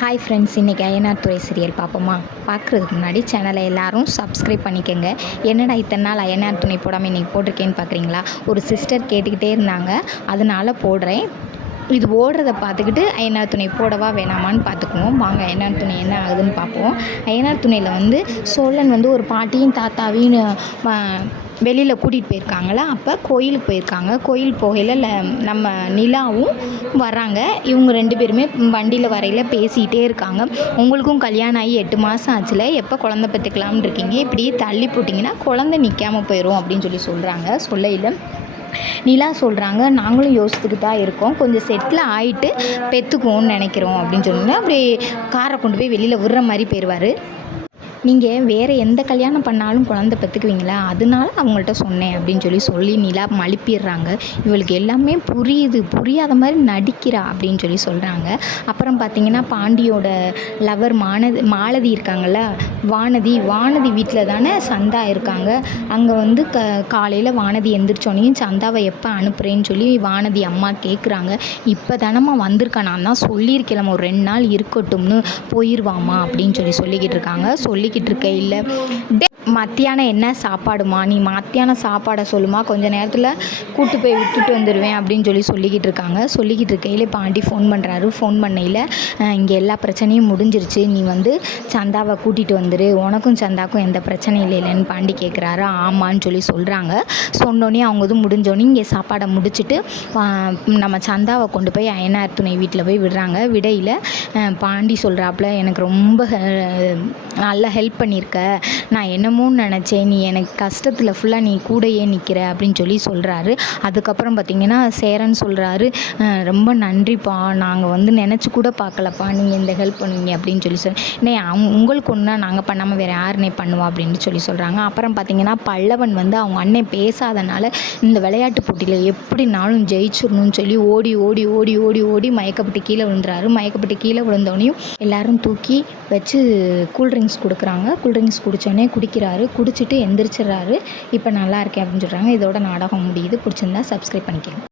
Hi friends, இன்றைக்கி ஐயனார் துறை serial பார்ப்போமா? பார்க்குறதுக்கு முன்னாடி சேனலை எல்லோரும் சப்ஸ்கிரைப் பண்ணிக்கோங்க. என்னடா இத்தனை நாள் ஐயனார் துணை போடாமல் இன்றைக்கி போட்டிருக்கேன்னு பார்க்குறீங்களா? ஒரு சிஸ்டர் கேட்டுக்கிட்டே இருந்தாங்க, அதனால் போடுறேன். இது ஓடுறத பார்த்துக்கிட்டு ஐயனார் துணை போடவா வேணாமான்னு பார்த்துக்குவோம். வாங்க ஐயனார் துணை என்ன ஆகுதுன்னு பார்ப்போம். ஐயனார் துணையில் சோழன் ஒரு பாட்டியும் தாத்தாவையும் வெளியில் கூட்டிகிட்டு போயிருக்காங்களா. அப்போ கோயிலுக்கு போயிருக்காங்க. கோயில் போகையில் நம்ம நிலாவும் வர்றாங்க. இவங்க 2 பேருமே வண்டியில் வரையில் பேசிகிட்டே இருக்காங்க. உங்களுக்கும் கல்யாணம் ஆகி 8 மாதம் ஆச்சுல, எப்போ குழந்தை பெற்றுக்கலாம்னு இருக்கீங்க, இப்படியே தள்ளி போட்டிங்கன்னா குழந்தை நிற்காமல் போயிடும் அப்படின்னு சொல்கிறாங்க. சொல்லையில் நிலா சொல்கிறாங்க, நாங்களும் யோசித்துக்கிட்டு தான் இருக்கோம், கொஞ்சம் செட்டில் ஆகிட்டு பெற்றுக்குவோன்னு நினைக்கிறோம் அப்படின்னு சொன்னீங்க. அப்படி காரை கொண்டு போய் வெளியில் விடுற மாதிரி போயிடுவார். நீங்கள் வேறு எந்த கல்யாணம் பண்ணாலும் குழந்தை பெற்றுக்குவீங்களா, அதனால அவங்கள்ட்ட சொன்னேன் அப்படின்னு சொல்லி நிலா மழுப்பிடுறாங்க. இவளுக்கு எல்லாமே புரியுது, புரியாத மாதிரி நடிக்கிறா அப்படின்னு சொல்கிறாங்க. அப்புறம் பார்த்திங்கன்னா பாண்டியோட லவர் மாலதி இருக்காங்கள்ல, வானதி வீட்டில் தானே சந்தா இருக்காங்க. அங்கே காலையில் வானதி எந்திரிச்சோனையும் சந்தாவை எப்போ அனுப்புகிறேன்னு சொல்லி வானதி அம்மா கேட்குறாங்க. இப்போ தானம்மா வந்திருக்கா, நான் தான் சொல்லியிருக்கேன் ஒரு 2 நாள் இருக்கட்டும்னு, போயிடுவாமா அப்படின்னு சொல்லிக்கிட்டு இருக்காங்க. சொல்லிக்கிட்டு இருக்கையில் மத்தியானம் என்ன சாப்பாடுமா, நீ மத்தியானம் சாப்பாடை சொல்லுமா, கொஞ்சம் நேரத்தில் கூட்டு போய் விட்டுட்டு வந்துடுவேன் அப்படின்னு சொல்லிக்கிட்டு இருக்காங்க. சொல்லிக்கிட்டு இருக்கையில் பாண்டி ஃபோன் பண்ணுறாரு. ஃபோன் பண்ணையில் இங்கே எல்லா பிரச்சனையும் முடிஞ்சிருச்சு, நீ சந்தாவை கூட்டிகிட்டு வந்துடு, உனக்கும் சந்தாக்கும் எந்த பிரச்சனையும் இல்லைன்னு பாண்டி கேட்குறாரு. ஆமான்னு சொல்கிறாங்க. சொன்னோன்னே அவங்க முடிஞ்சோடனே இங்கே சாப்பாடை முடிச்சுட்டு நம்ம சந்தாவை கொண்டு போய் ஐயனார் துணை வீட்டில் போய் விடுறாங்க. விடையில் பாண்டி சொல்கிறாப்புல, எனக்கு ரொம்ப நல்லா ஹெல்ப் பண்ணியிருக்க, நான் என்னமோ நினச்சேன், நீ எனக்கு கஷ்டத்தில் ஃபுல்லாக நீ கூடையே நிற்கிற அப்படின்னு சொல்கிறாரு. அதுக்கப்புறம் பார்த்திங்கன்னா சேரன் சொல்கிறாரு, ரொம்ப நன்றிப்பா, நாங்கள் நினச்சி கூட பார்க்கலப்பா நீங்கள் இந்த ஹெல்ப் பண்ணுவீங்க அப்படின்னு சொன்னேன். உங்களுக்கு ஒன்றா நாங்கள் பண்ணாமல் வேறு யாருனே பண்ணுவா அப்படின்னு சொல்கிறாங்க. அப்புறம் பார்த்திங்கன்னா பல்லவன் அவங்க அண்ணன் பேசாதனால இந்த விளையாட்டு போட்டியில் எப்படினாலும் ஜெயிச்சிடணும்னு ஓடி ஓடி ஓடி ஓடி ஓடி மயக்கப்பட்டு கீழே விழுந்துறாரு. மயக்கப்பட்டு கீழே விழுந்தோடனையும் எல்லோரும் தூக்கி வச்சு கூல்ட்ரிங்க்ஸ் கொடுக்குறாங்க. கூல்ட்ரிங்க்ஸ் குடித்தோடனே குடிச்சிட்டு எந்திரிச்சிடுறாரு. இப்போ நல்லா இருக்கேன் அப்படின்னு சொல்கிறாங்க. இதோட நாடகம் முடியுது. பிடிச்சிருந்தா சப்ஸ்கிரைப் பண்ணிக்கோங்க.